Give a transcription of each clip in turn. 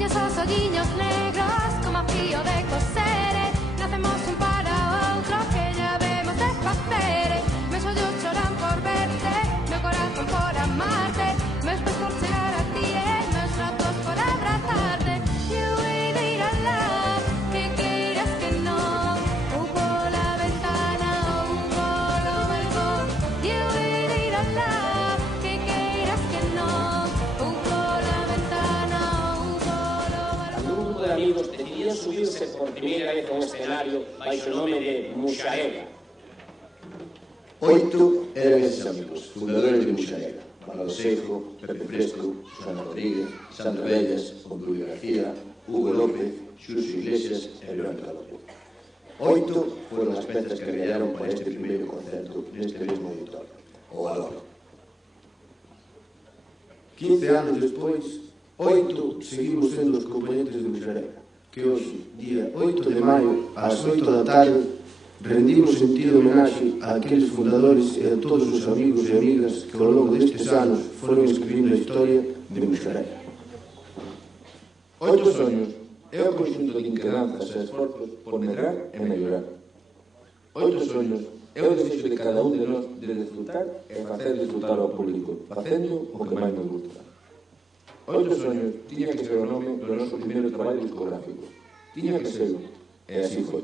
Tiños os olliños negros como fío de coseres. Nacemos un para outro que ya vemos de facer. Meus ollos choran por verte, meu corazón por amarte, meus pés por chegar a ti e meus ratos por abrazarte. Eu hei de ir alá, que queiras que non, ou pola ventana ou polo balcón. Eu hei de ir alá, que queiras que non, ou pola ventana ou polo balcón. Un grupo de amigos decidían subirse por primeira vez a un escenario baixo o nome de Muxarela. 8 eran eses amigos, fundadores de Muxarela: Manolo Seijo, Pepe Fresco, Susana Rodríguez, Sandra Bellas, Obdulio García, Hugo López, Xurxo Iglesias e Verónica López. 8 foron as pezas que crearon para este primeiro concerto neste mesmo auditorio, o Valor. 15 anos despois, 8 seguimos sendo os componentes de Muxarela, que hoxe, día 8 de maio, ás 8 da tarde, rendimos sentido homenaxe a aqueles fundadores e a todos os amigos e amigas que ao longo destes anos foron escribindo a historia de Muxarela. 8 soños é o conxunto de inquedanzas e esforzos por medrar e mellorar. 8 soños é o desexo de cada un de nós de disfrutar e facer disfrutar ao público, facendo o que máis nos gusta. 8 soños tiña que ser o nome do noso primeiro traballo discográfico. Tiña que serlo, e así foi.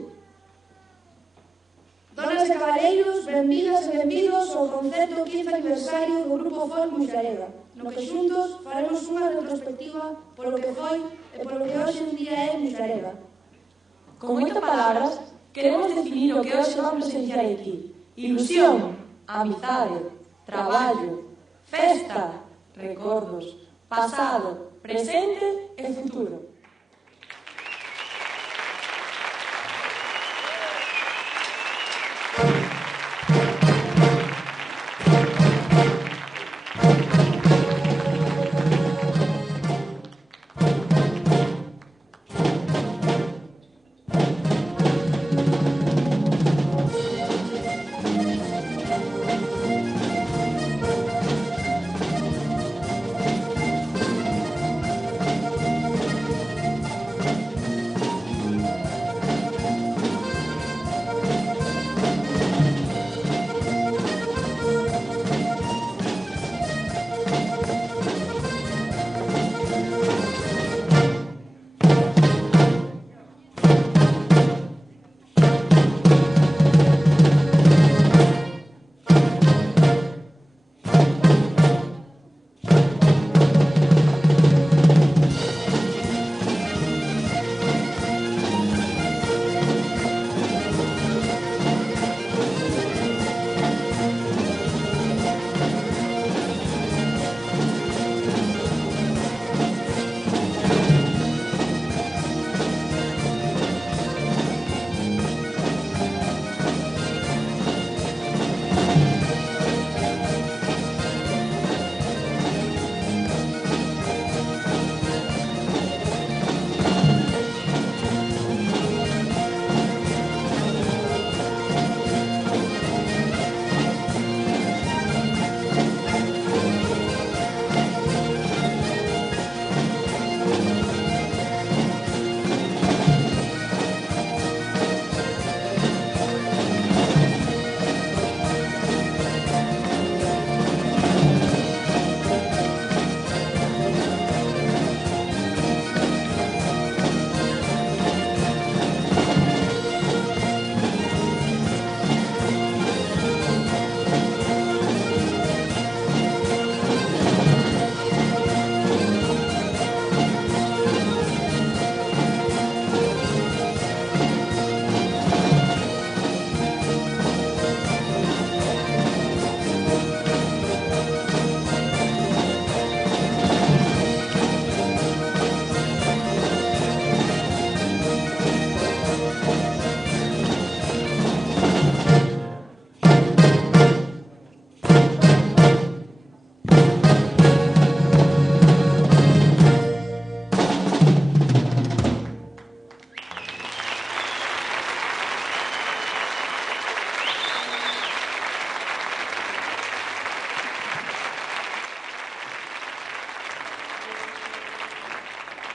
Donas e cabaleiros, benvidas e benvidos ao concerto 15 aniversario do Grupo Folk Muxarela, no que xuntos faremos unha retrospectiva polo que foi e polo que hoxe en día é Muxarela. Con 8 palabras, queremos definir o que hoxe vamos presenciar aquí. Ilusión, amizade, traballo, festa, recordos, pasado, presente e futuro.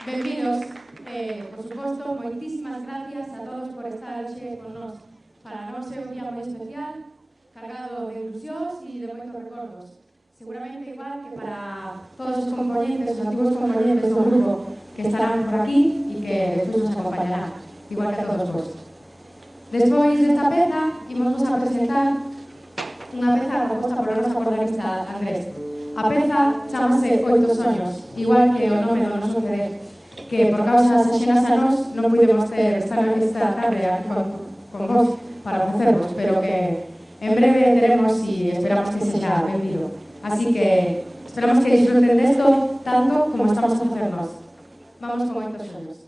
Benvidos, por suposto, moitísimas gracias a todos por estar hoxe con nós. Para nós é un día moi especial, cargado de ilusións e de moitos recordos. Seguramente igual que para todos os componentes, os antigos componentes do grupo que estarán por aquí e que despois nos acompañarán, igual que a todos vos. Despois desta peza, imos a presentar unha peza composta por a nosa organista Andrés. A peza chamase Oito Soños, igual que o nome do noso CD, que por causas axenas a nós non pudemos estar esta tarde aquí con vos para ofrecervos, pero que en breve teremos e esperamos que sexa benvido. Así que esperamos que disfruten desto tanto como estamos a hacernos. Vamos con Oito Soños.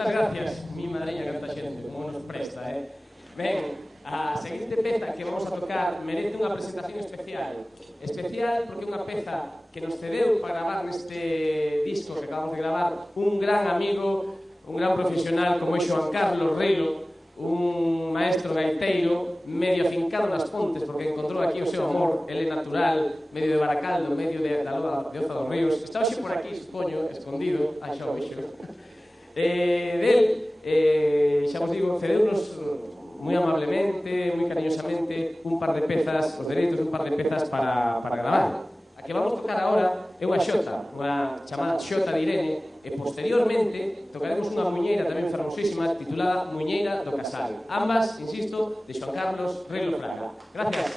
Moitas gracias, mi madreña, canta xente, como nos presta, Ben, a seguinte peza que vamos a tocar merece unha presentación especial. Especial porque é unha peza que nos cedeu para gravar neste disco que acabamos de gravar un gran amigo, un gran profesional como é Xoan Carlos Reilo, un maestro gaiteiro medio afincado nas Pontes porque encontrou aquí o seu amor, ele natural, medio de Baracaldo, medio da Loa de Oza dos Ríos. Está hoxe por aquí, supoño, escondido, xa o vexo. Del, xa vos digo, cedeunos moi amablemente, moi cariñosamente un par de pezas, os dereitos de un par de pezas para gravar. A que vamos tocar agora é unha xota, unha chamada Xota de Irene, e posteriormente tocaremos unha muñeira tamén famosísima titulada Muñeira do Casal. Ambas, insisto, de Xoan Carlos Reilo Fraga. Gracias.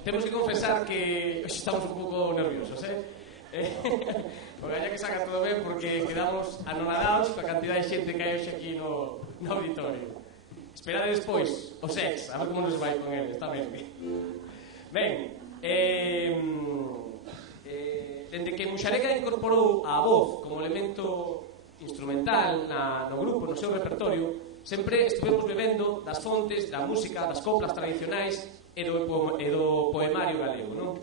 Temos que confesar que estamos un pouco nerviosos, porque haya que saca todo ben, porque quedamos anonadados coa cantidad de xente que hai hoxe aquí no auditorio. Esperade despois o sex, a ver como nos vai con eles tamén. Ben, dende que Muxarega incorporou a voz como elemento instrumental no grupo, no seu repertorio, sempre estivemos bebendo das fontes, da música, das coplas tradicionais e do poemario galego, non?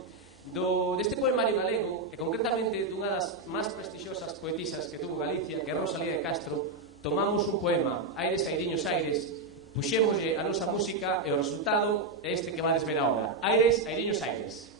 deste poemario galego, e concretamente dunha das máis prestixiosas poetisas que tuvo Galicia, que é Rosalía de Castro, tomamos un poema, Aires, Airiños, Aires, puxémoslle a nosa música e o resultado é este que vades ver agora. Aires, Airiños, Aires.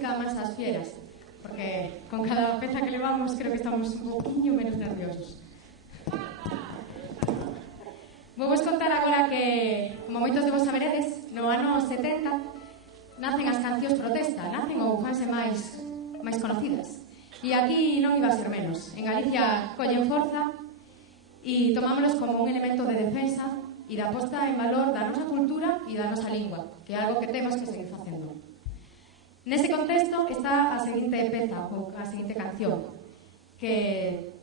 música máis ás fieras, porque con cada peza que levamos creo que estamos un poquinho menos nerviosos. Vou vos contar agora que, como moitos de vos saberedes, no ano 70 nacen as cancións protesta, nacen ou fanse máis conocidas. E aquí non iba a ser menos. En Galicia collen forza e tomámonos como un elemento de defensa e da posta en valor da nosa cultura e da nosa lingua, que é algo que temos que seguir facendo. Nese contexto está a seguinte peza, ou a seguinte canción, que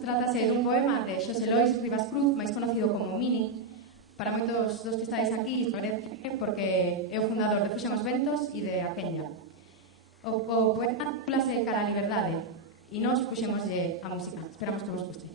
trátase dun poema de Xosé Lois Rivas Cruz, máis conocido como Mini. Para moitos dos que estáis aquí, porque é o fundador de Fuxen os Ventos e de Aqueña. O poema titúlase Cara a Liberdade e nós puxémoslle a música. Esperamos que vos guste.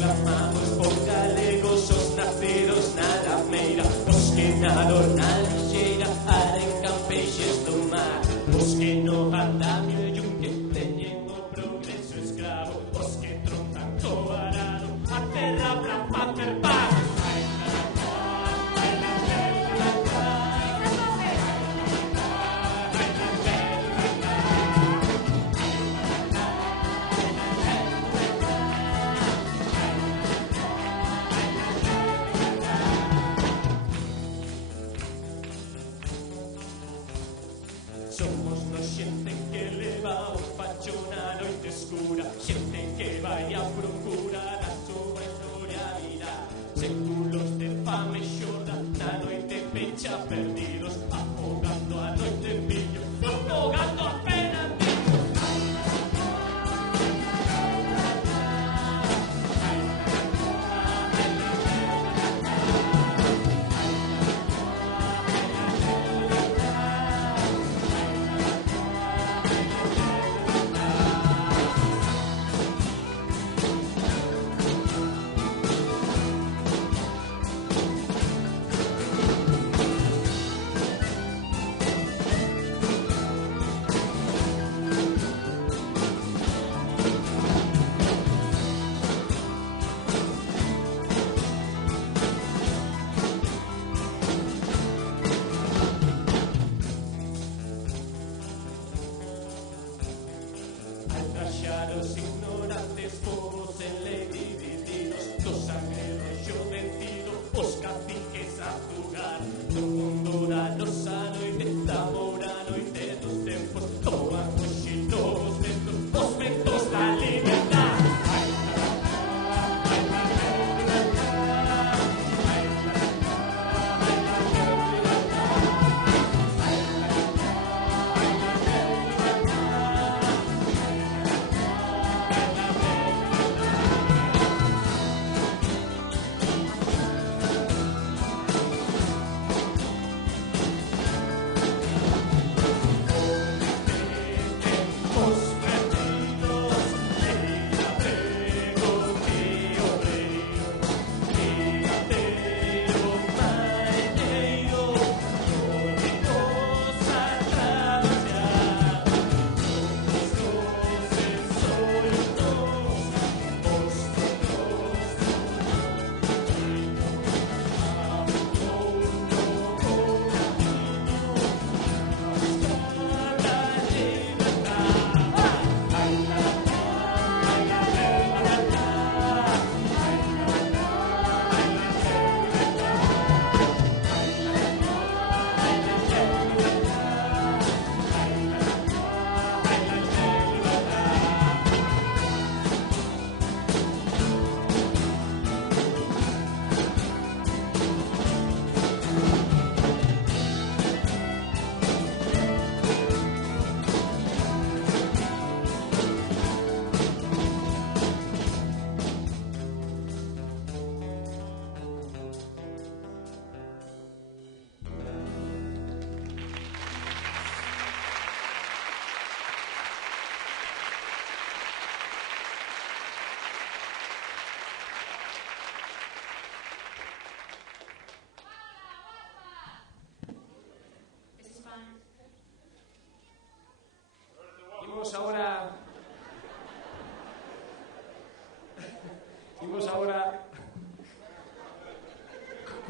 Clamamos por galegos os nacidos na Alameira, os que nadon na lixeira arencan peixes do mar, os que no andamio e yunque teñen o progreso escravo, os que troncan co arado a terra pra facer paz. Somos nos xente que leva o pacho na noite escura, xente que vai a procurar a súa historia vida. Séculos de fame xorda, na noite pecha perdidos, afogando a noite en viño, afogando a pena en viño.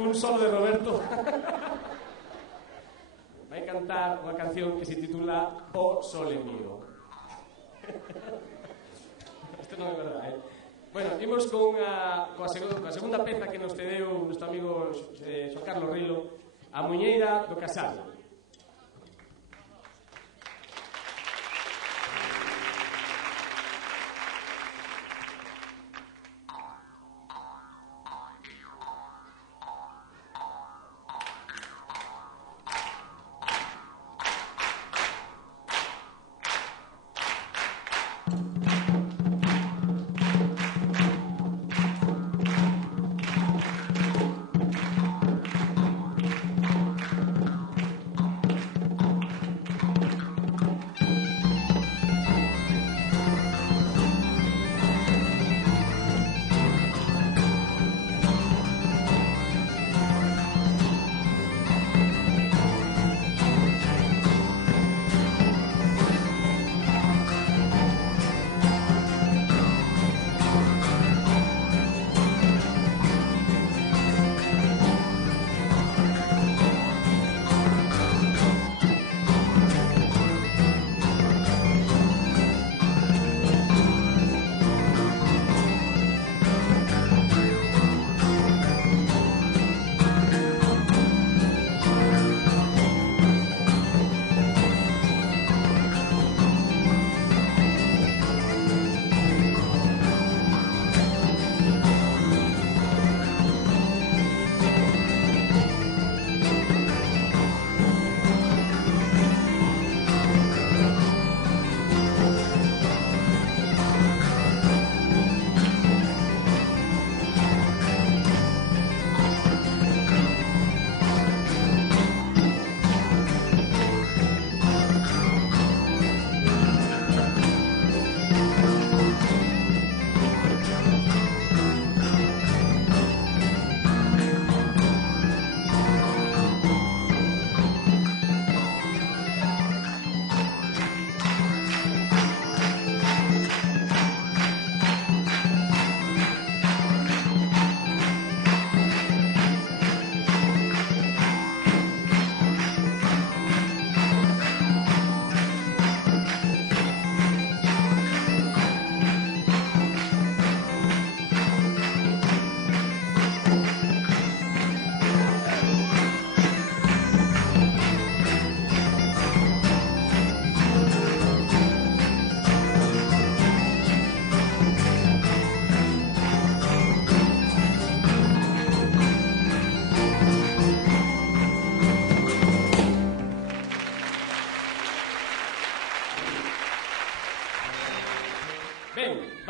cun solo de Roberto. Vai cantar unha canción que se titula O Sole Mío. Isto non é verdade, Bueno, imos coa segunda peza que nos cedeu noso amigo Xoan Carlos Rilo, A Muñeira do Casal.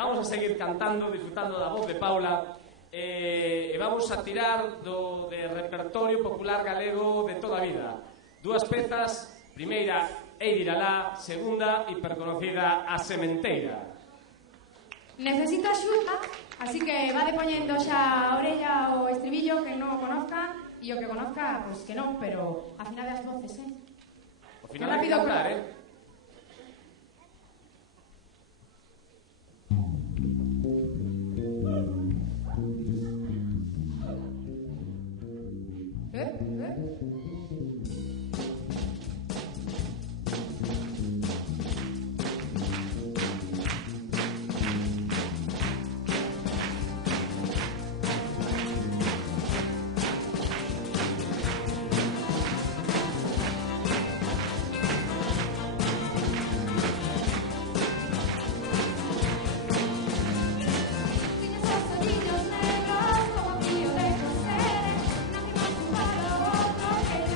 Vamos a seguir cantando, disfrutando da voz de Paula, e vamos a tirar do repertorio popular galego de toda a vida. Dúas pezas, primeira, Eidiralá, segunda, hiperconocida, A Sementeira. Necesito axuda, así que va depoñendo xa a orella o estribillo que non o conozca, e o que conozca, pois que non, pero afinade as voces, O final hai que cantar, Niños negros como frío de coser, nacimos un para otro que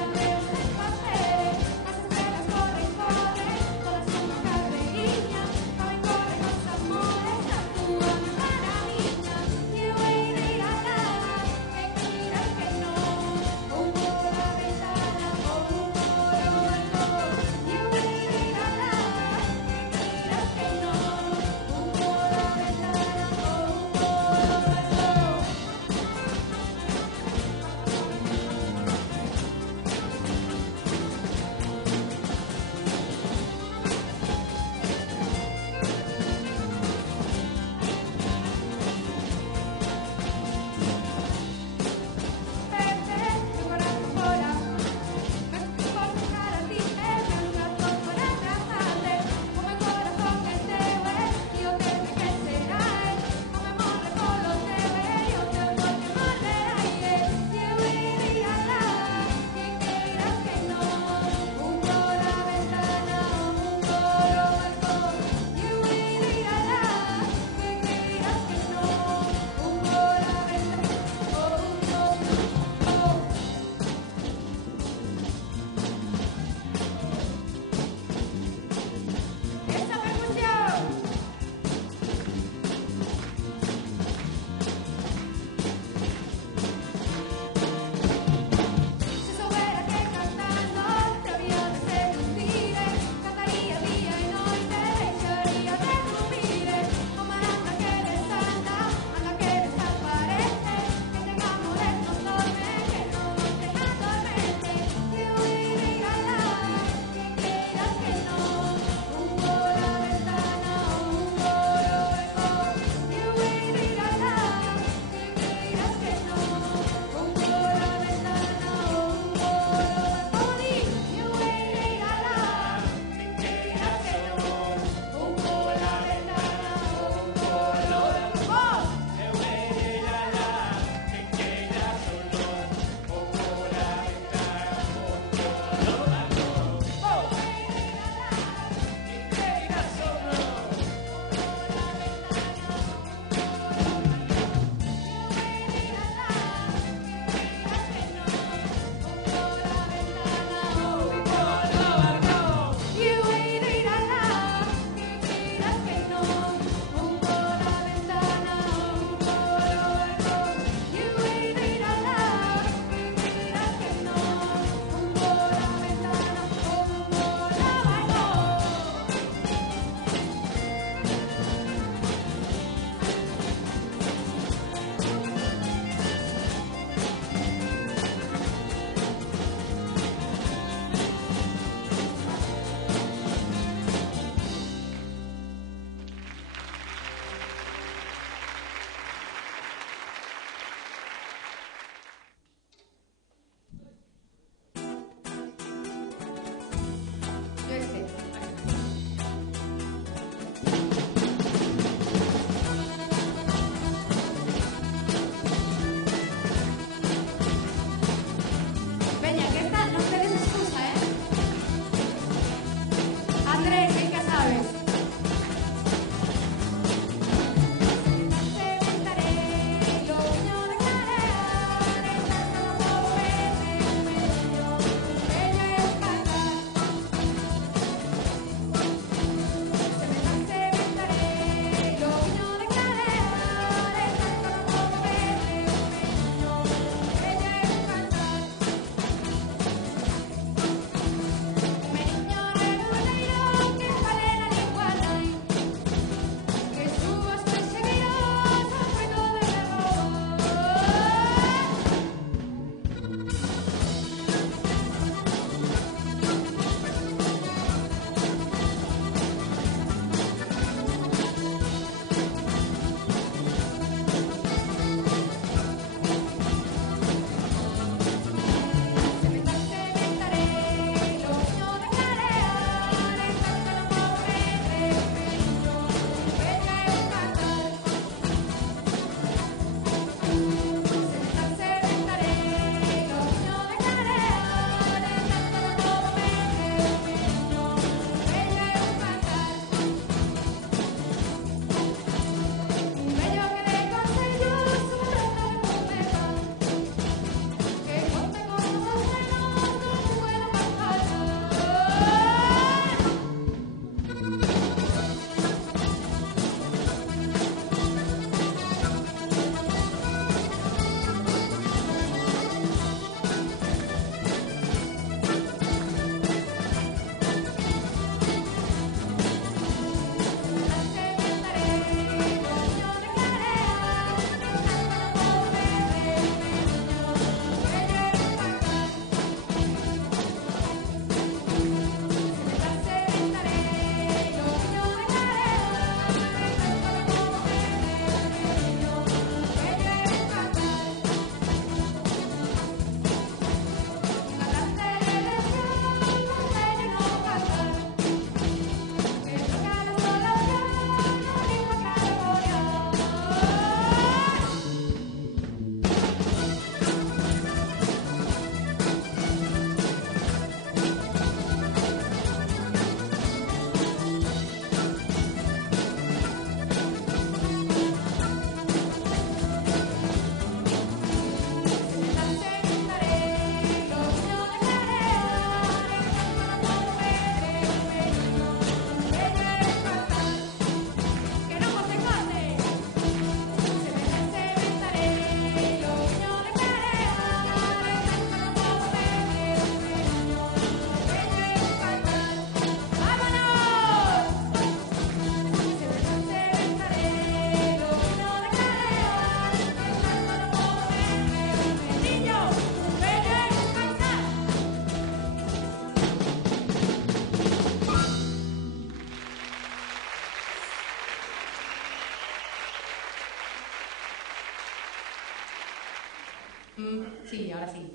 Sí, ahora sí.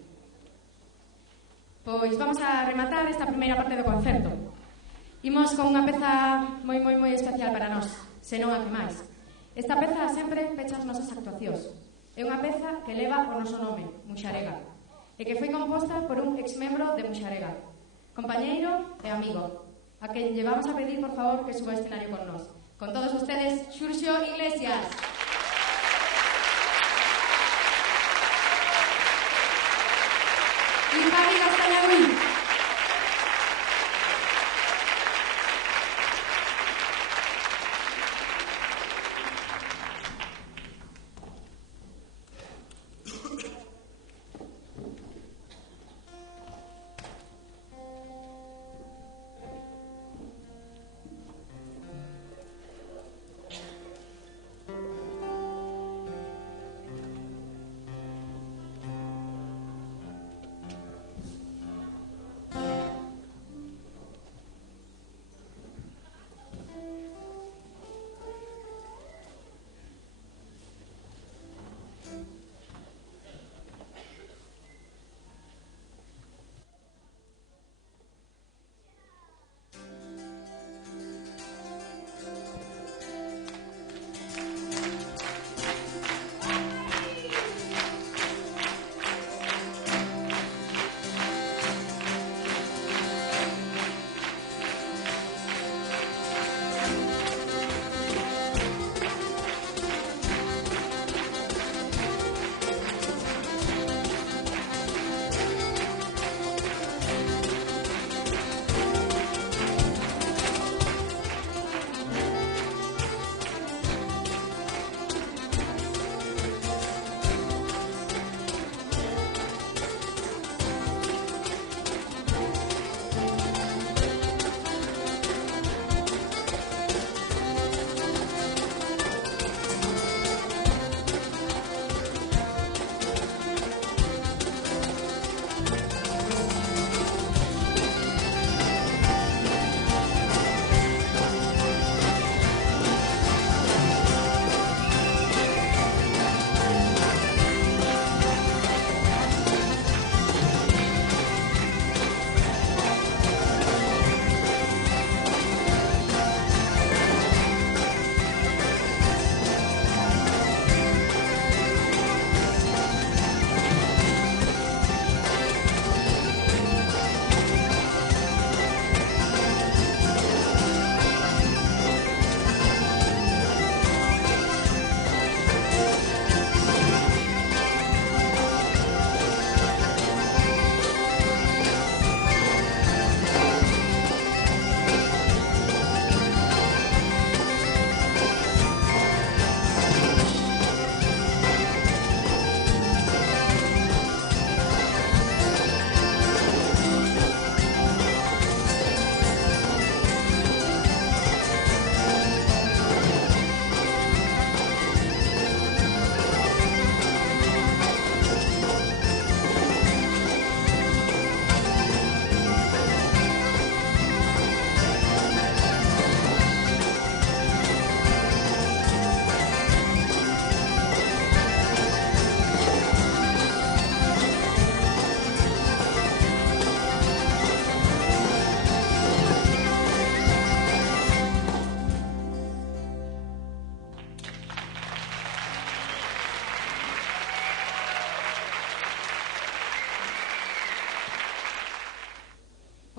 Pois vamos a rematar esta primeira parte do concerto. Imos con unha peza moi especial para nós, senón a que máis. Esta peza sempre pecha as nosas actuacións. É unha peza que leva o noso nome, Muxarega, e que foi composta por un exmembro de Muxarega, compañeiro e amigo, a quen lle vamos a pedir, por favor, que suba ao escenario con nós. Con todos ustedes, Xurxo Iglesias. Y Javi Castañaruy.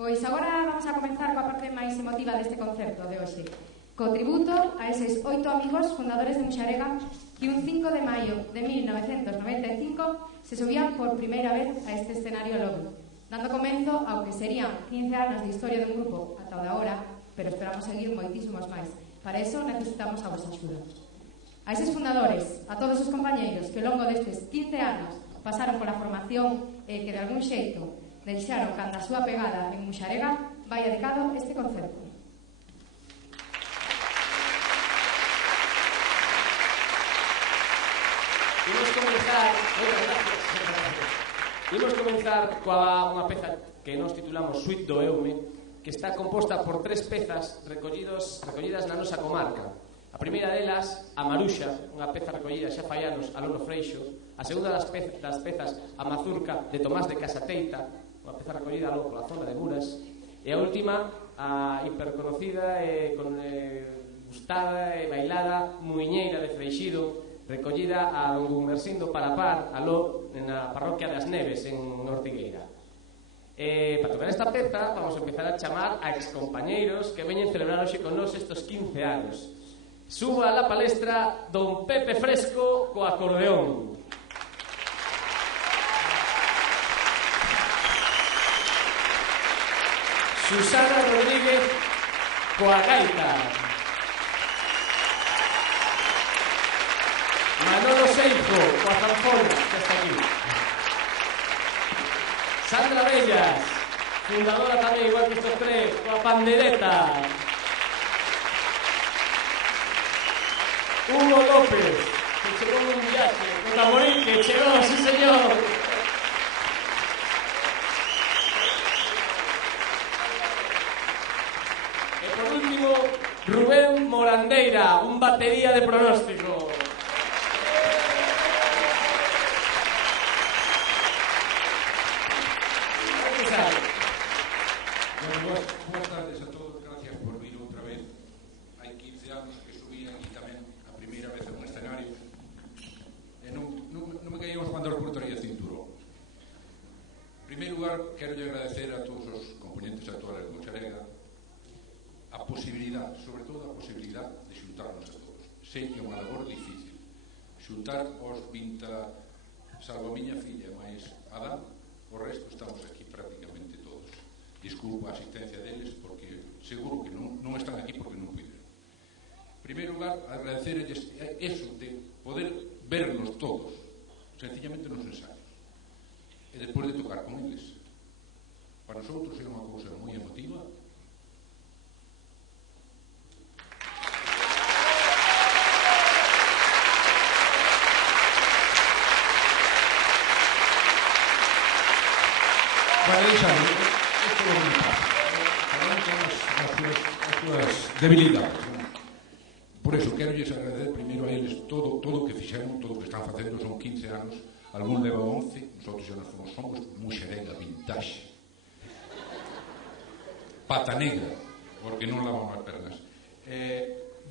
Pois agora vamos a comenzar coa parte máis emotiva deste concerto de hoxe, co tributo a eses 8 amigos fundadores de Muxarega que un 5 de maio de 1995 se subían por primeira vez a este escenario logo, dando comenzo ao que serían 15 anos de historia dun grupo ata o de agora, pero esperamos seguir moitísimos máis. Para iso necesitamos a vosa axuda. A eses fundadores, a todos os compañeiros que ao longo destes 15 anos pasaron pola formación e que de algún xeito deixaron canda a súa pegada en Muxarega, vai dedicado este concerto. Imos comenzar coa unha peza que nos titulamos Suite do Eume, que está composta por 3 pezas recollidas na nosa comarca. A primeira delas, a Maruxa, unha peza recollida xa fai anos a Lolo Freixo, A segunda das pezas, a Mazurca, de Tomás de Casateita, unha peza recollida logo pola zona de Muras. E a última, a hiperconocida e gustada e bailada Muiñeira de Freixido, recollida a don Gumersindo Parapar, aló, na parroquia das Neves, en Ortigueira. Para tocar esta peza, vamos a empezar a chamar a excompañeiros que veñen celebrar hoxe con nos estos 15 anos. Suba a la palestra don Pepe Fresco co acordeón. Susana Rodríguez coa gaita. Manolo Seijo coa zanfona, que está aquí. Sandra Bellas, fundadora tamén, igual que estos tres, coa pandereta. Hugo López, que chegou nun viaxe, co tamborín, que chegou, sí señor. E por último, Rubén Morandeira, un batería de pronóstico. Boas tardes a todos, gracias por vir outra vez. Hai 15 anos que subí aquí tamén a primeira vez en un escenario e non me caíamos mandar por traía cinturón. En primeiro lugar, quero agradecer a todos os componentes actuales de Muxarega a posibilidade, sobre todo a posibilidade de xuntarnos a todos. Sei que é unha labor difícil xuntar os 20, salvo a miña filla máis Adán, o resto estamos aquí prácticamente todos. Disculpo a asistencia deles porque seguro que non están aquí porque non puiden. En primeiro lugar, agradecerles eso de poder vernos todos sencillamente nos ensayos e despois de tocar con eles. Para nosotros é unha cousa moi emotiva. Para deixar isto é moi fácil. Cada un ten as súas debilidades. Por eso quero lles agradecer primeiro a eles todo o que fixeron, todo o que están facendo. Son 15 anos, algún leva 11, nosotros xa nos somos Muxarega vintage, pata negra, porque non lavamos as pernas.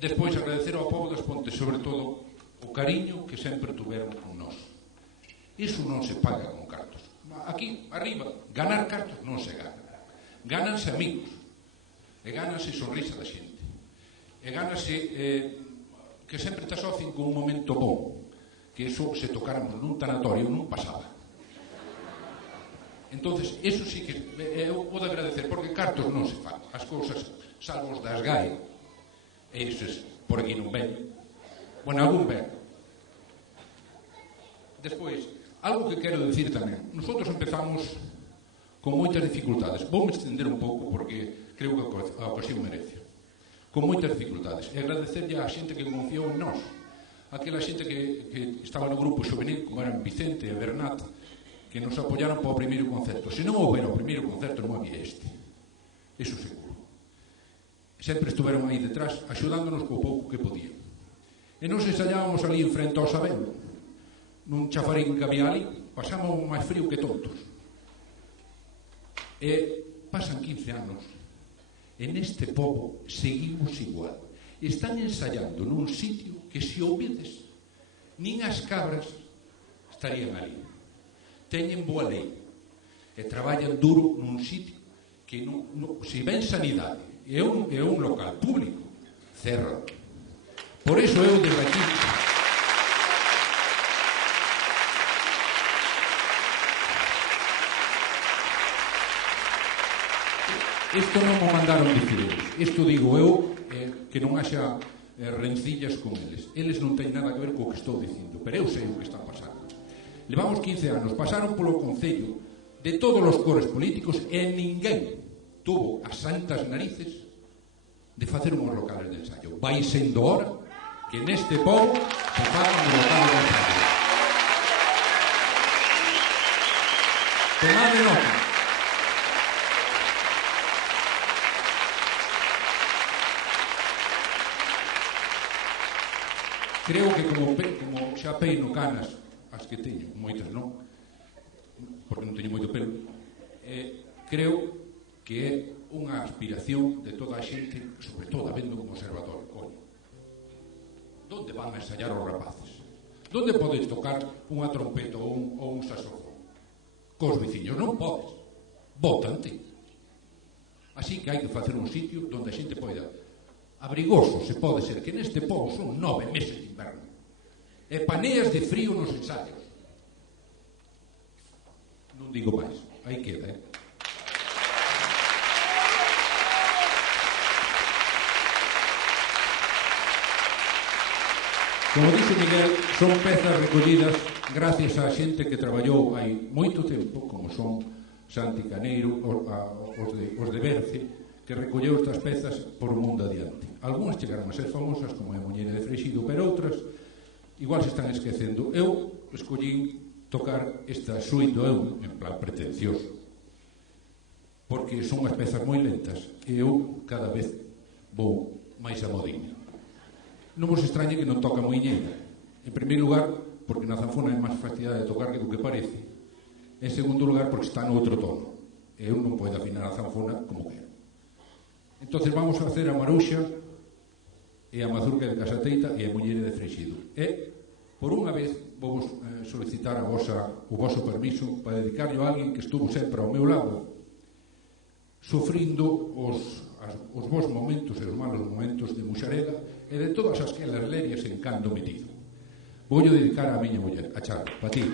Despois agradecer ao povo das Pontes, sobre todo o cariño que sempre tuveron con nós. Iso non se paga con cartos. Aquí, arriba, ganar cartos non se gana. Gánanse amigos, e gánanse sonrisa da xente, e gánase que sempre te asocien con un momento bom, que eso se tocáramos nun tanatorio non pasaba. Entonces, eso sí que eu podo agradecer, porque cartos non se fan. As cousas, salvos das GAE, e eses por aquí non ven. Bueno, algún ven. Despois, algo que quero dicir tamén. Nosotros empezamos con moitas dificultades. Vou me estender un pouco porque creo que a ocasión merece. Con moitas dificultades. E agradecerlle á xente que confiou en nós. Aquela xente que estaba no grupo juvenil, como eran Vicente e Bernat, que nos apoyaron para o primeiro concerto. Se non houbera o primeiro concerto, non había este. Eso seguro. Sempre estuveron aí detrás, axudándonos co pouco que podían. E nos ensayábamos ali en frente ao Sabelo, nun chafarín que había ali, pasamos máis frío que tontos. E pasan 15 anos, e neste pobo seguimos igual. Están ensayando nun sitio que, se ouvides, nin as cabras estarían ali. Teñen boa lei e traballan duro nun sitio que se ven sanidade e é un local público, cerra. Por iso eu desde aquí isto non me mandaron dicir eles, isto digo eu, que non haxa rencillas con eles. Eles non teñen nada que ver co que estou dicindo, pero eu sei o que está pasando. Levamos 15 anos, pasaron polo Concello de todos os cores políticos e ninguén tuvo as santas narices de facer unhos locales de ensayo. Vai sendo hora que neste pobo se fagan os locales de ensayo. Tomade nota. Creo que como xa peino canas que teño, moitas non, porque non teño moito pelo, creo que é unha aspiración de toda a xente, sobre todo habendo un conservatorio. Coño, donde van a ensayar os rapaces? Donde podes tocar unha trompeta ou un saxofón? Cos veciños non podes, bótante. Así que hai que facer un sitio donde a xente poida, abrigoso se pode ser, que neste pobo son 9 meses de inverno, e paneas de frío nos ensayos. Non digo máis, aí queda, Como dixo Miguel, son pezas recollidas gracias á xente que traballou hai moito tempo, como son Santi Caneiro, os de Berce, que recolleu estas pezas por o mundo adiante. Algúnas chegaron a ser famosas, como é Muñeira de Freixido, pero outras igual se están esquecendo. Eu escollín tocar esta suite do eu, en plan pretencioso, porque son unhas pezas moi lentas e eu cada vez vou máis a modinha. Non vos extrañe que non toca Muiñeira. En primeiro lugar, porque na zanfona é máis facilidade de tocar que do que parece. En segundo lugar, porque está no outro tono. E eu non podo afinar a zanfona como quero. Entonces vamos a facer a Maruxa e a Mazurca de Casateita e a Muñeira de Freixido. E, por unha vez, vou solicitar o voso permiso para dedicarlo a alguén que estuvo sempre ao meu lado, sufrindo os bons momentos e os malos momentos de Muxarega e de todas aquelas lerias en cando metido. Vou dedicar á miña muller, a Charo, para ti.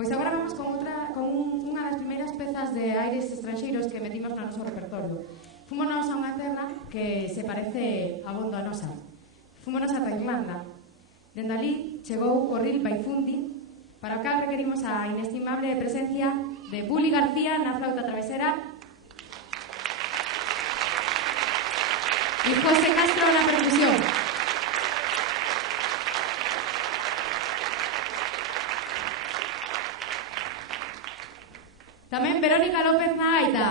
Pois agora vamos con unha das primeiras pezas de aires estranxeiros que metimos no noso repertorio. Fúmonos a unha terra que se parece abondo a nosa. Fúmonos a Irlanda. Dende ali chegou o Ril Baifundi, para o cal requerimos a inestimable presencia de Buli García na flauta travesera e José Castro na percusión. Tamén Verónica López na gaita.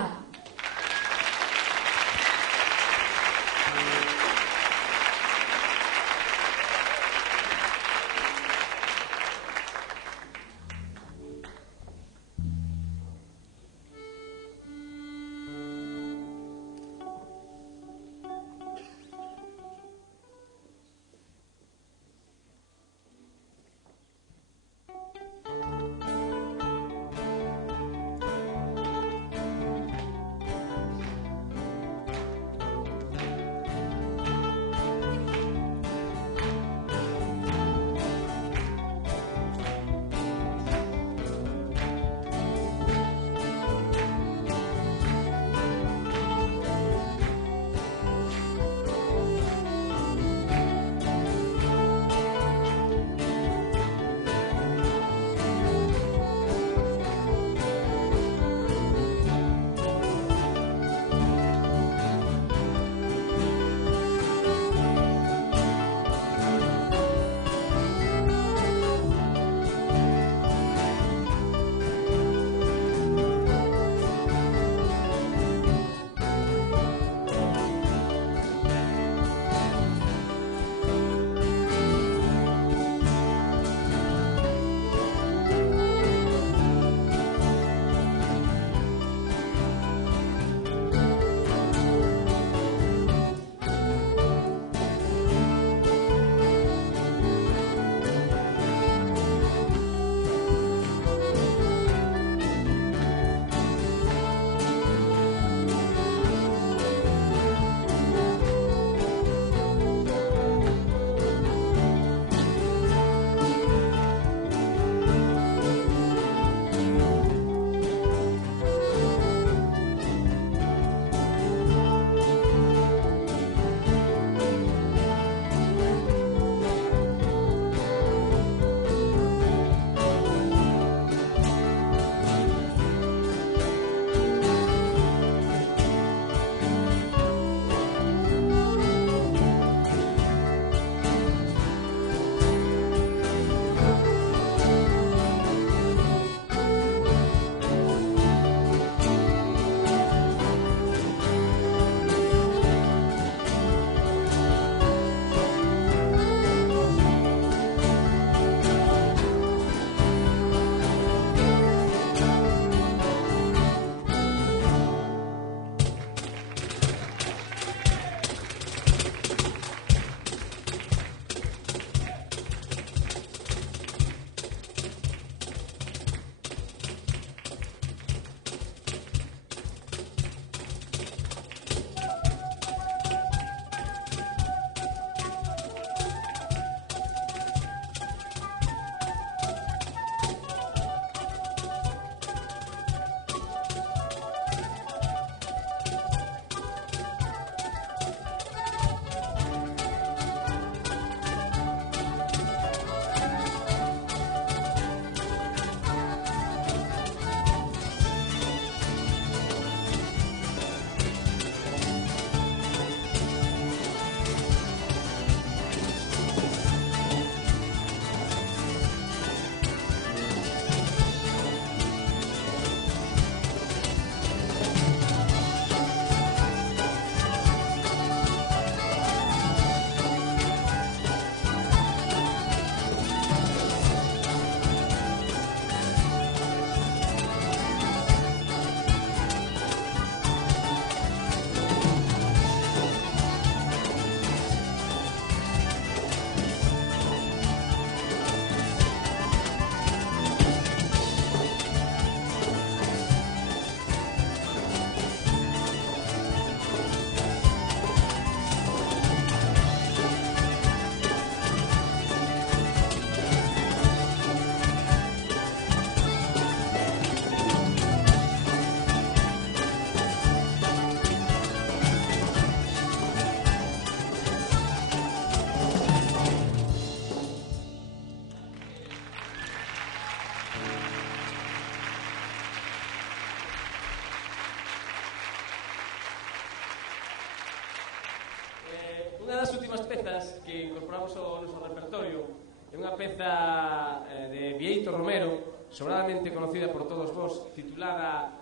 que incorporamos ao noso repertorio. É unha peza de Bieito Romero, sobradamente conocida por todos vos, titulada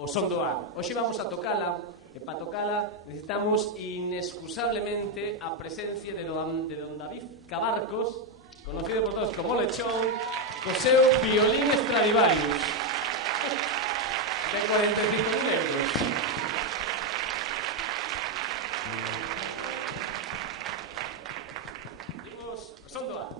O Son do Ar. Hoxe vamos a tocala, e para tocala necesitamos inexcusablemente a presencia de don David Cabarcos, conocido por todos como Lechón, co seu violín Stradivarius de 45.000 euros. Dimos O Son do Ar.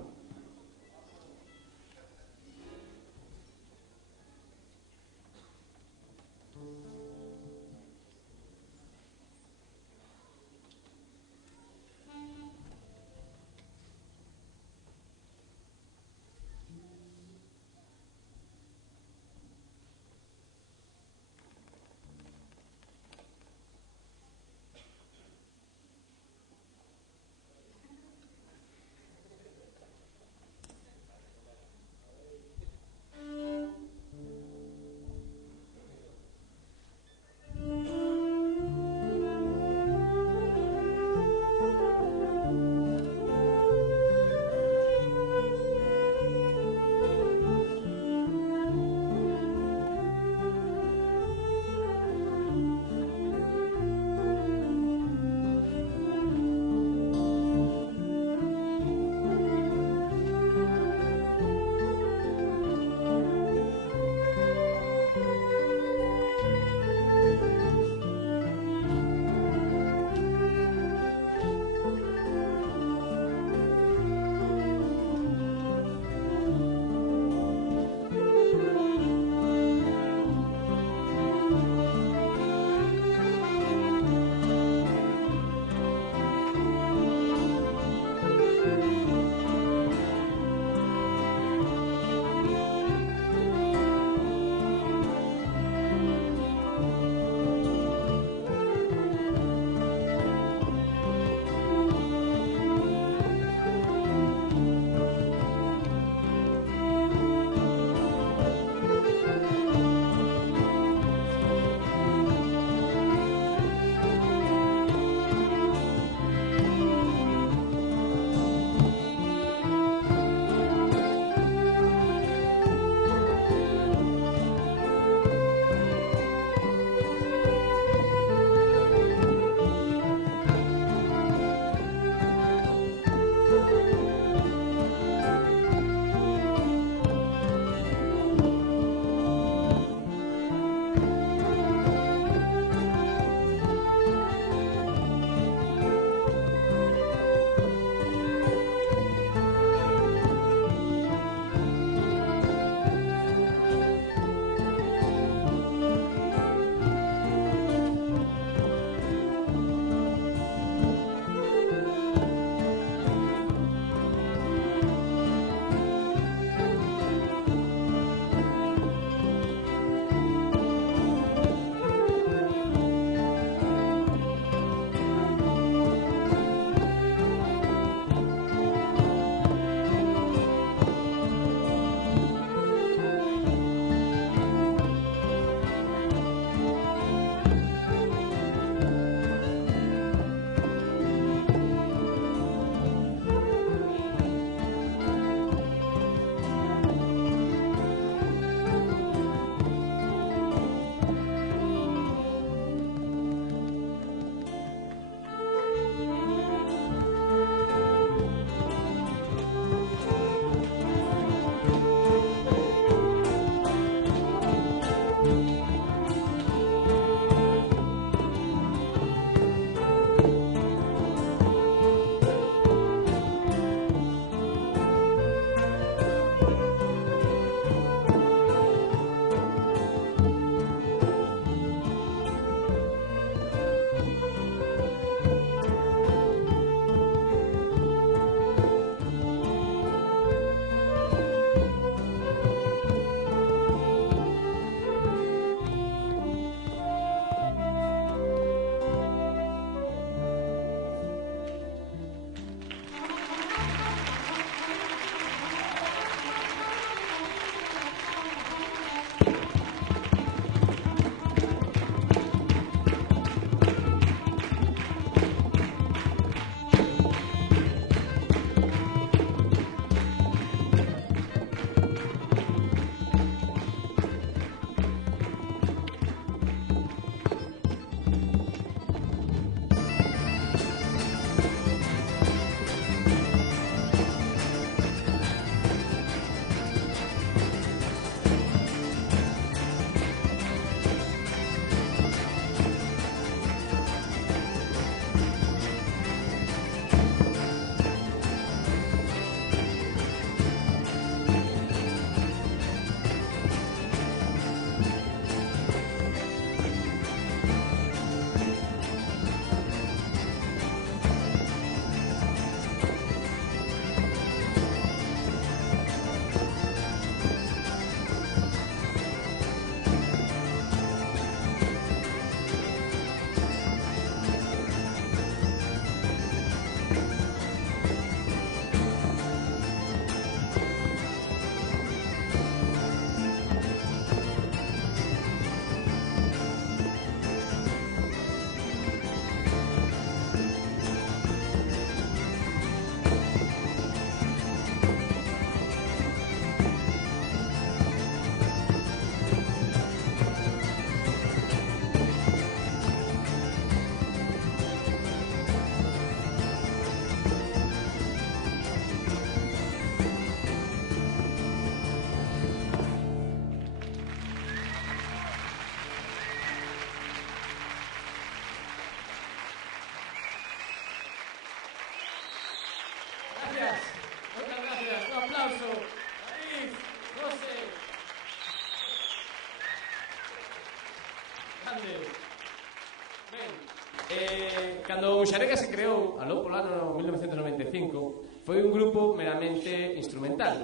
Muxarega se creou aló polo ano 1995, foi un grupo meramente instrumental.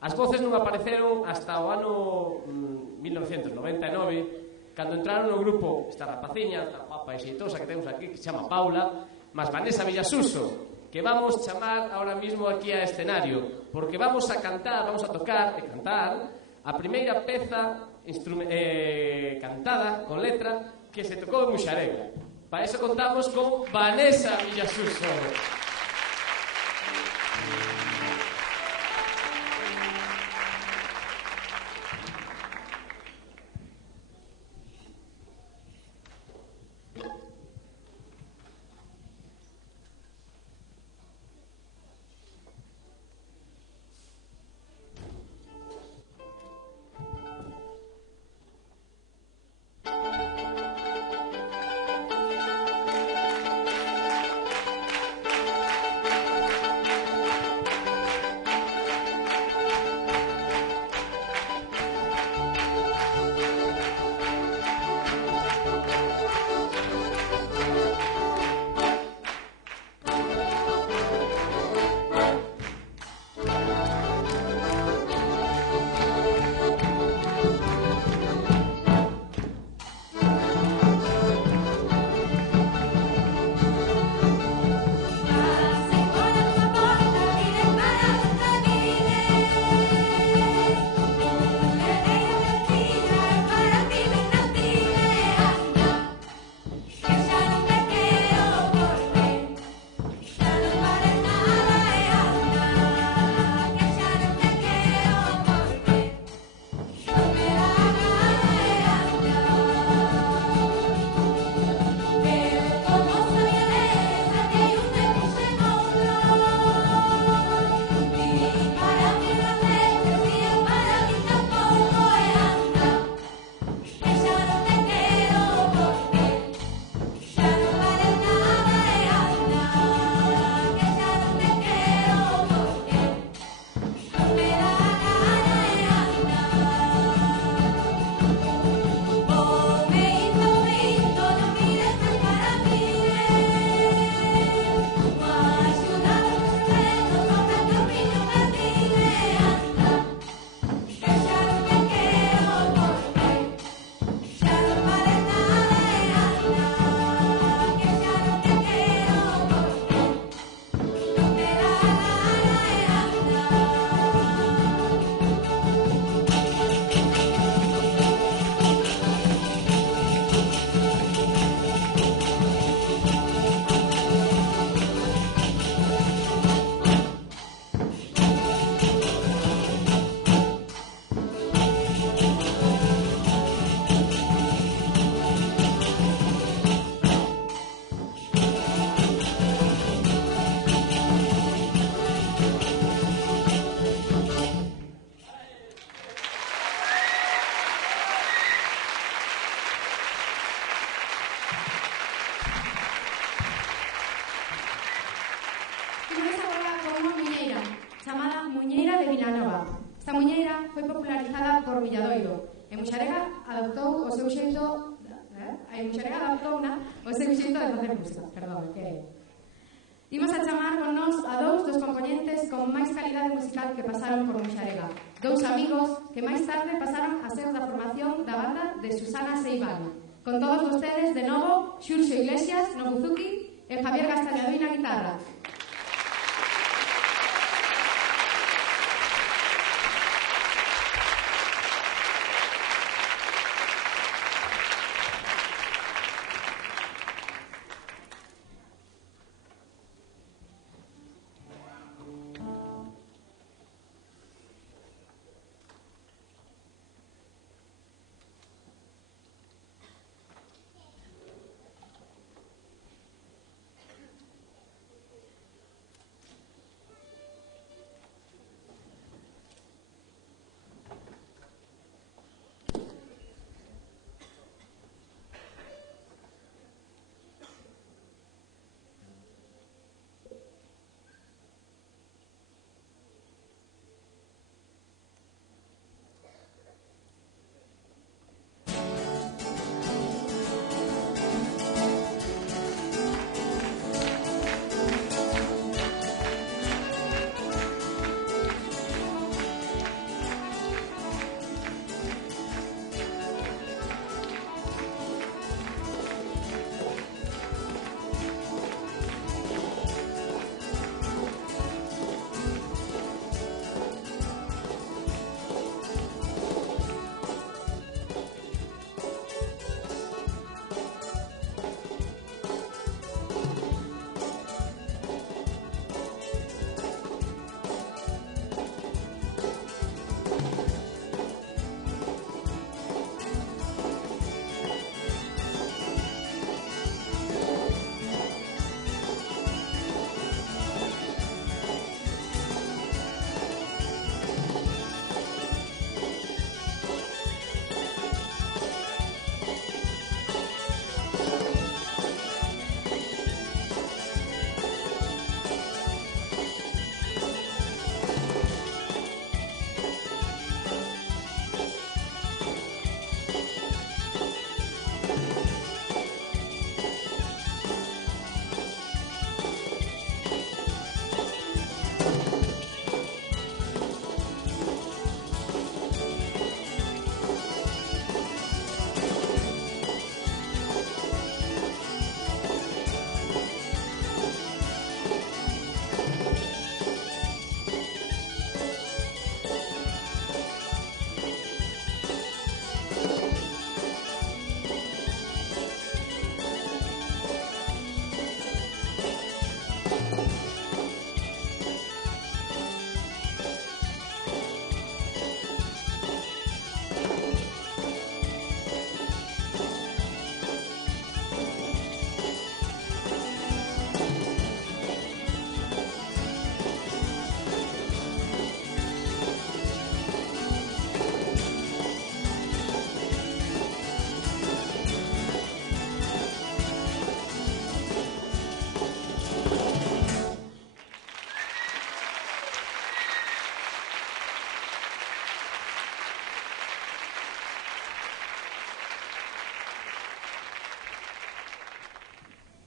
As voces non apareceron hasta o ano 1999, cando entraron no grupo esta rapaciña, esta guapa e xeitosa que temos aquí, que se chama Paula, mas Vanessa Villasuso, que vamos chamar ahora mismo aquí a escenario, porque vamos a cantar, vamos a tocar e cantar a primeira peza cantada con letra que se tocou en Muxarega. Para eso contamos con Vanessa Villasuso. Esta muñeira foi popularizada por Villadoiro e Muxarega adoptou o seu xeito de facer música, perdón, que imos a chamar con nós a dous dos componentes con máis calidade musical que pasaron por Muxarega, dous amigos que máis tarde pasaron a ser da formación da banda de Susana Seibán. Con todos vostedes, de novo, Xurxo Iglesias no buzuki e Javier Castañaduy na guitarra.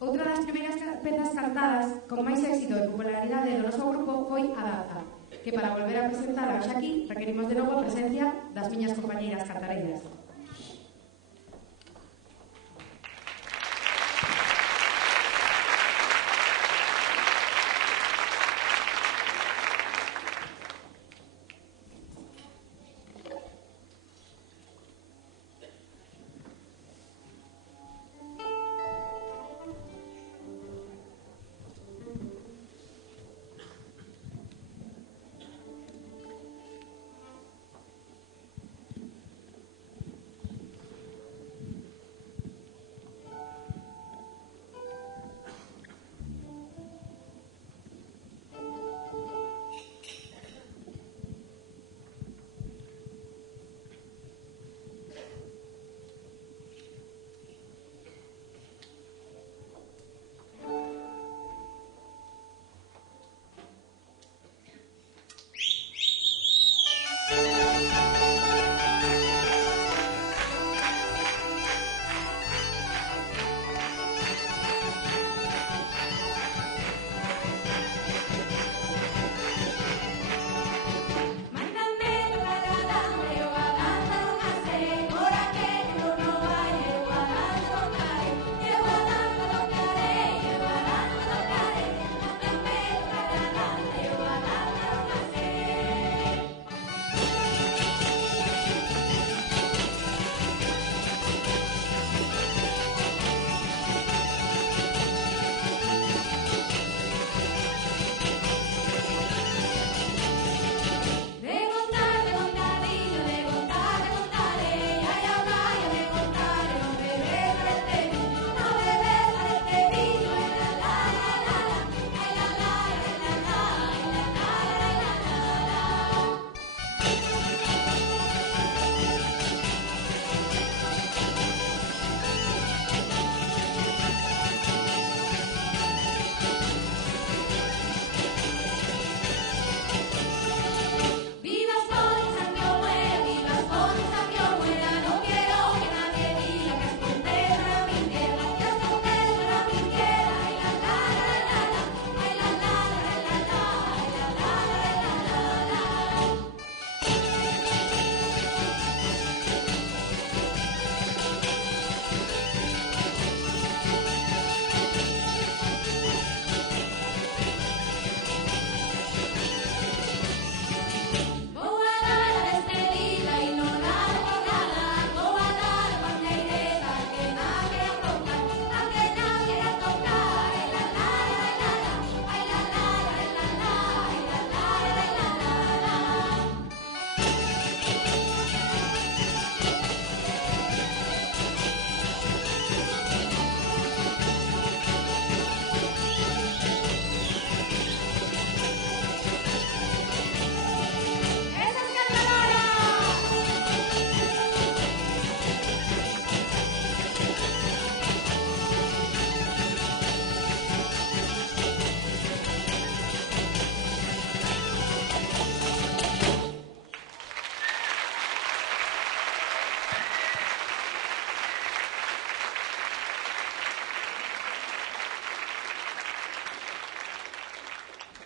Outra das primeiras pezas cantadas con máis éxito e popularidade do noso grupo foi A Danza, que para volver a presentar hoxe aquí requerimos de novo a presencia das miñas compañeiras cantareiras.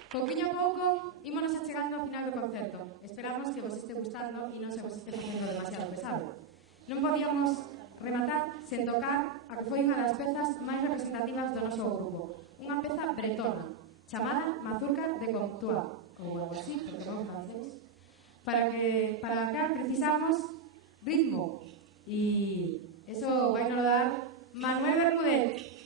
Pouquiño a pouco, ímonos achegando ao final do concerto. Esperamos que vos este gustando e non se vos este facendo demasiado pesado. Non podíamos rematar sen tocar a que foi unha das pezas máis representativas do noso grupo. Unha peza bretona, chamada Mazurca de Comtois, ou algo así, porque non francés. Para acá precisamos ritmo, e eso vai nos dar Manuel Bermúdez.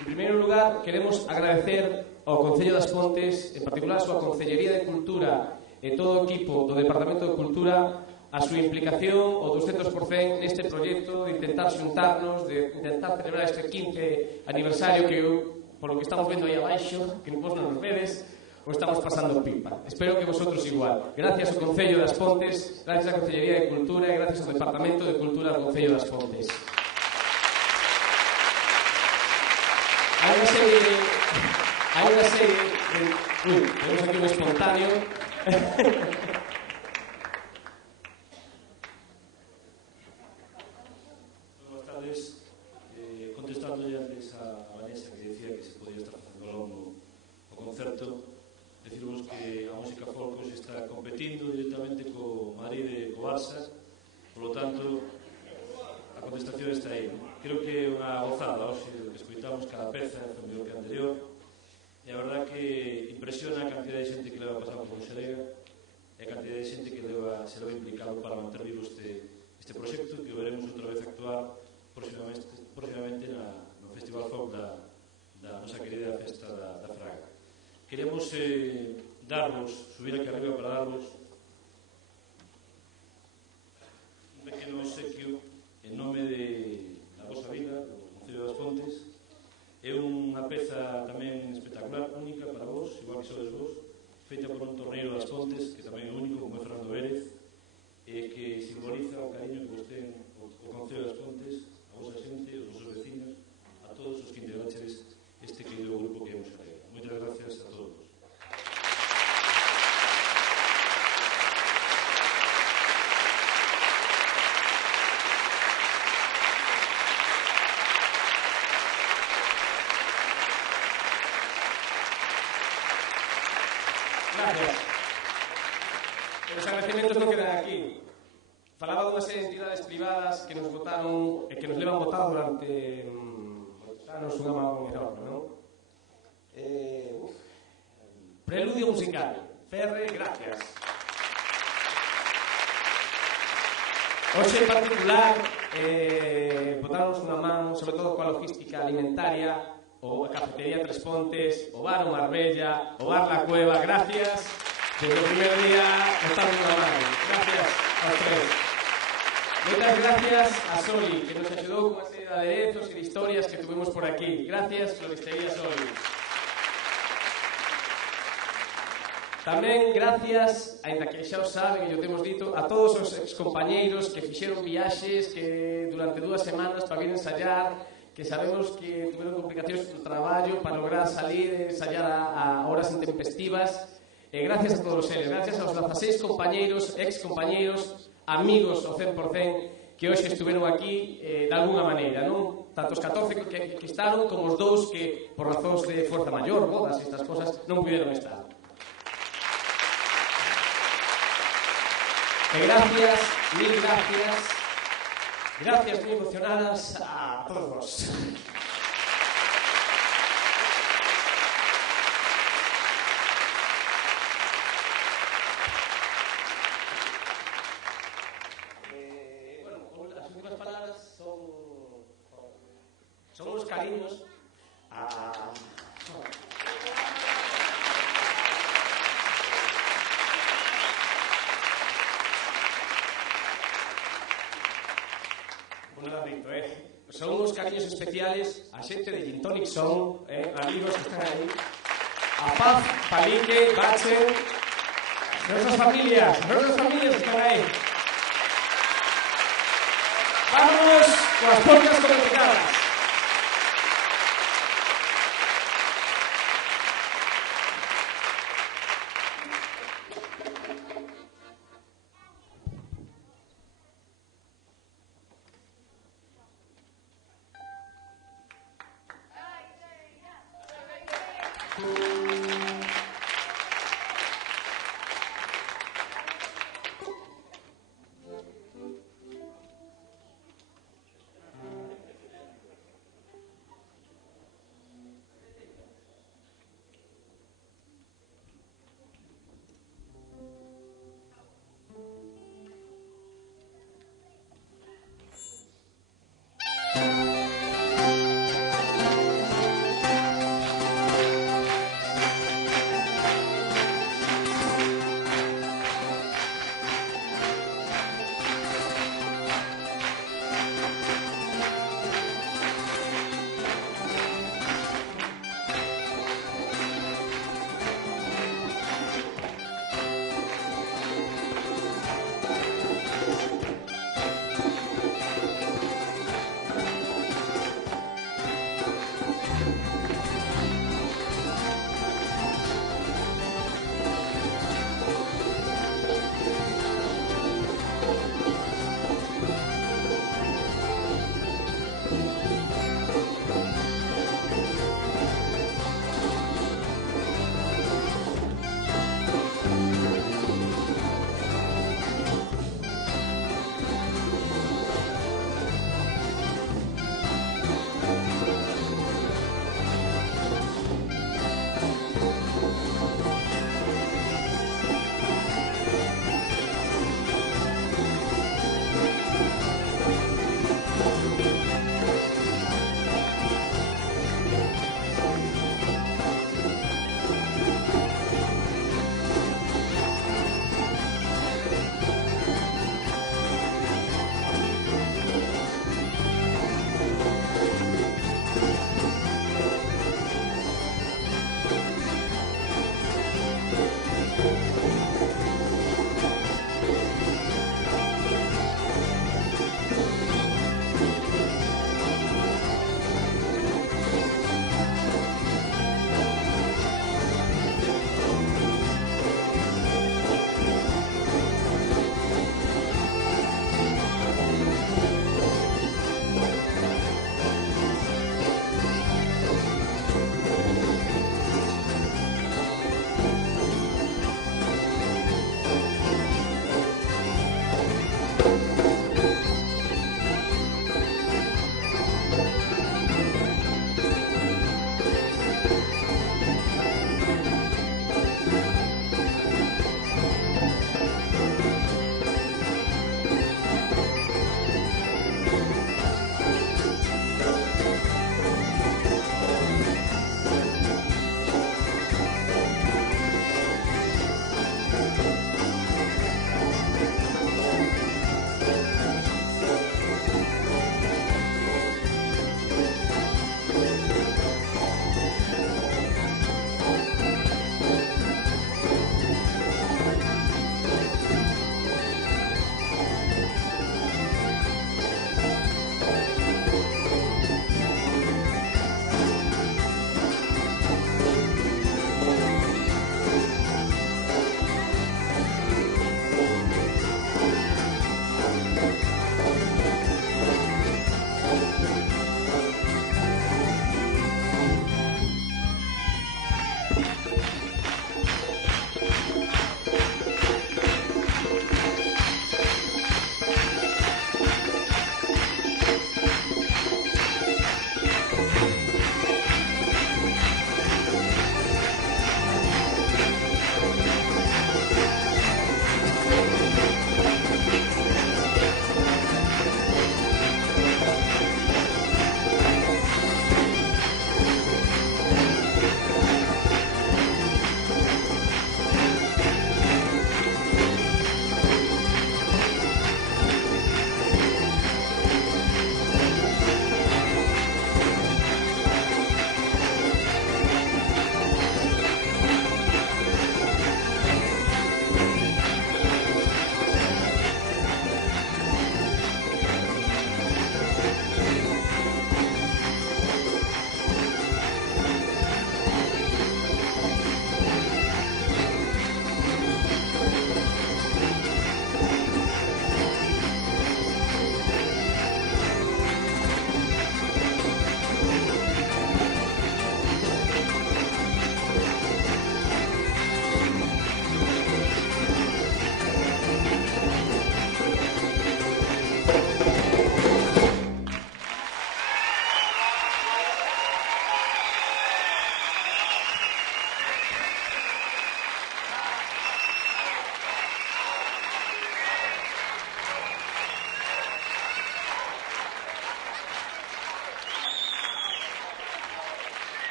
En primeiro lugar, queremos agradecer ao Concello das Pontes, en particular a súa Concellería de Cultura e todo o equipo do Departamento de Cultura, a súa implicación ao 200% neste proxecto de intentar xuntarnos, de intentar celebrar este 15 aniversario que eu, polo que estamos vendo aí abaixo, que vos non nos vedes, o estamos pasando pipa. Espero que vosotros igual. Gracias ao Concello das Pontes, gracias á Concellería de Cultura e gracias ao Departamento de Cultura do Concello das Pontes. Hai unha serie de... temos aquí un espontáneo. Buenas tardes. Contestando antes a Vanessa, que decía que se podía estar facendo longo o concerto, decirvos que a música folk está competindo directamente co Madrid e co Barça, polo tanto a contestación está aí. Creo que é unha gozada, hoxe que escoitamos cada peza foi mellor que a anterior, e a verdad que impresiona a cantidad de xente que leva pasado por Xerega e a cantidad de xente que se leva implicado para manter vivo este proxecto, que veremos outra vez actuar próximamente no Festival Folk da nosa querida festa da Fraga. Queremos subir aquí arriba para darvos un pequeno obsequio en nome da vosa vida, do Concello das Pontes. É unha peza tamén espectacular, única para vos, igual que sodes vos, feita por un torneiro das Pontes, que tamén é único, como é Fernando Vélez, e que simboliza o cariño que vos ten o Concello das Pontes, a vosa xente, os vosos veciños, a todos os que integraches este querido grupo que é Muxarega. Moitas gracias a todos. Gracias. Os agradecementos non quedan aquí. Falaba dunha serie de entidades privadas que nos votaron e que nos levan votado durante anos unha mão enorme, non? Preludio musical. Ferre, gracias. Hoxe en particular botaronnos unha man, sobre todo coa logística alimentaria, o a Cafetería Tres Pontes, o Bar o Marbella, o Bar La Cueva, gracias. Desde o primer día botaron unha man. Gracias aos tres. Moitas gracias a Soli, que nos axudou con unha serie de aderezos e de historias que tuvimos por aquí. Gracias, Floristería Soli. Tamén gracias, ainda que xa o saben e o temos dito, a todos os excompañeiros que fixeron viaxes que durante 2 semanas para vir ensayar, que sabemos que tuveron complicacións no traballo para lograr salir, ensayar a horas intempestivas. Gracias a todos eles, gracias aos 16 compañeiros, excompañeiros, amigos ao 100% que hoxe estuveron aquí de alguna maneira, non? Tanto os 14 que estaron como os 2 que por razóns de forza maior, bodas e estas cosas, non puderon estar. E gracias, mil gracias, gracias moi emocionadas a todos vos. Bueno, as últimas palabras son uns cariños a... Son uns cariños especiales a xente de Gin Tonic Son, amigos que están aí, a Paz, Palique, Bache, as nosas familias están aí. Vámonos coas portas conectadas.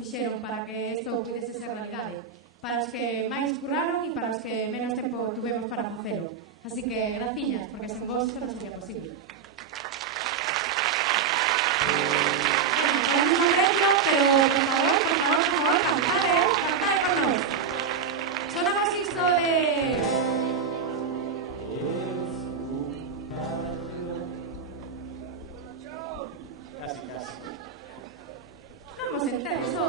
que fixeron para que isto pudese ser realidade, para os que máis curraron e para os que menos tempo tuvemos para facelo. Así que, graciñas, porque sen vos isto non sería posible. Bueno, un momento, pero, por favor, cantade con nós. Sonamos isto de... Casi. Vamos en tenso.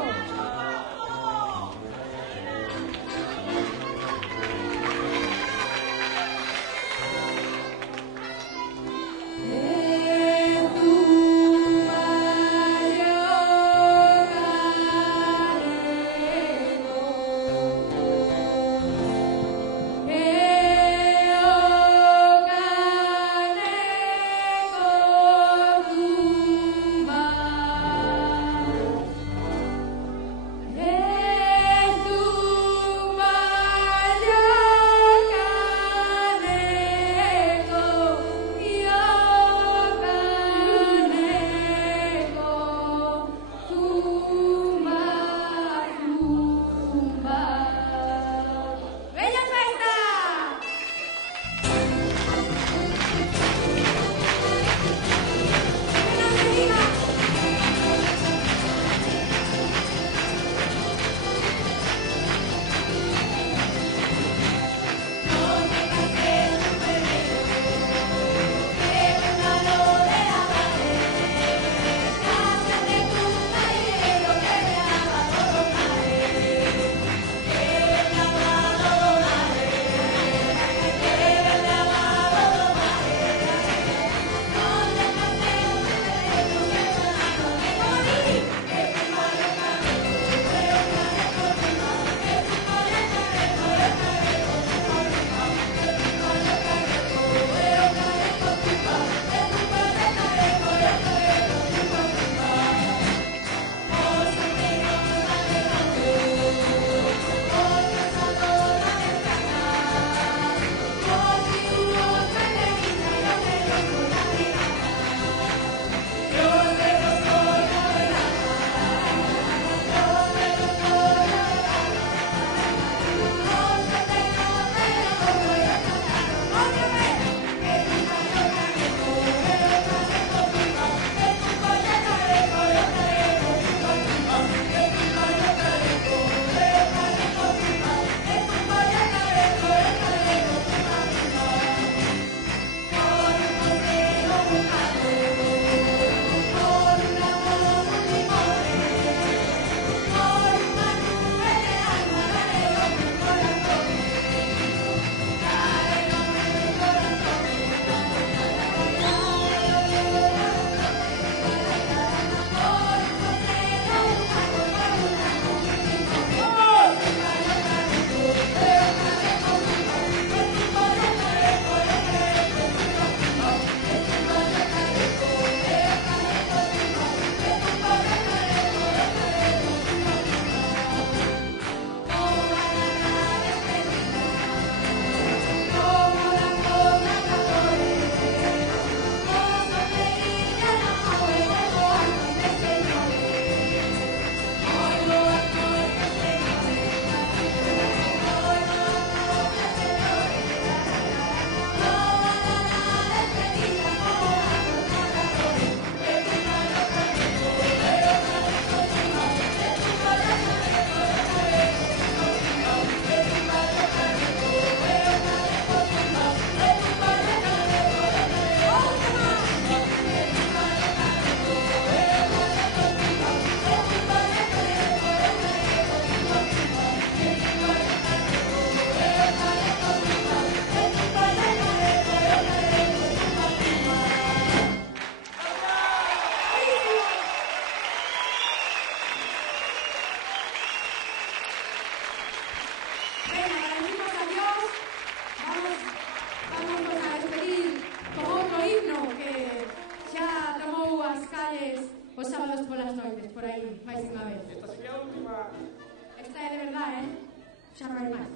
xa non hai máis.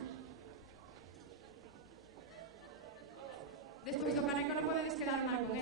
Despois do caneco non podedes quedar mal con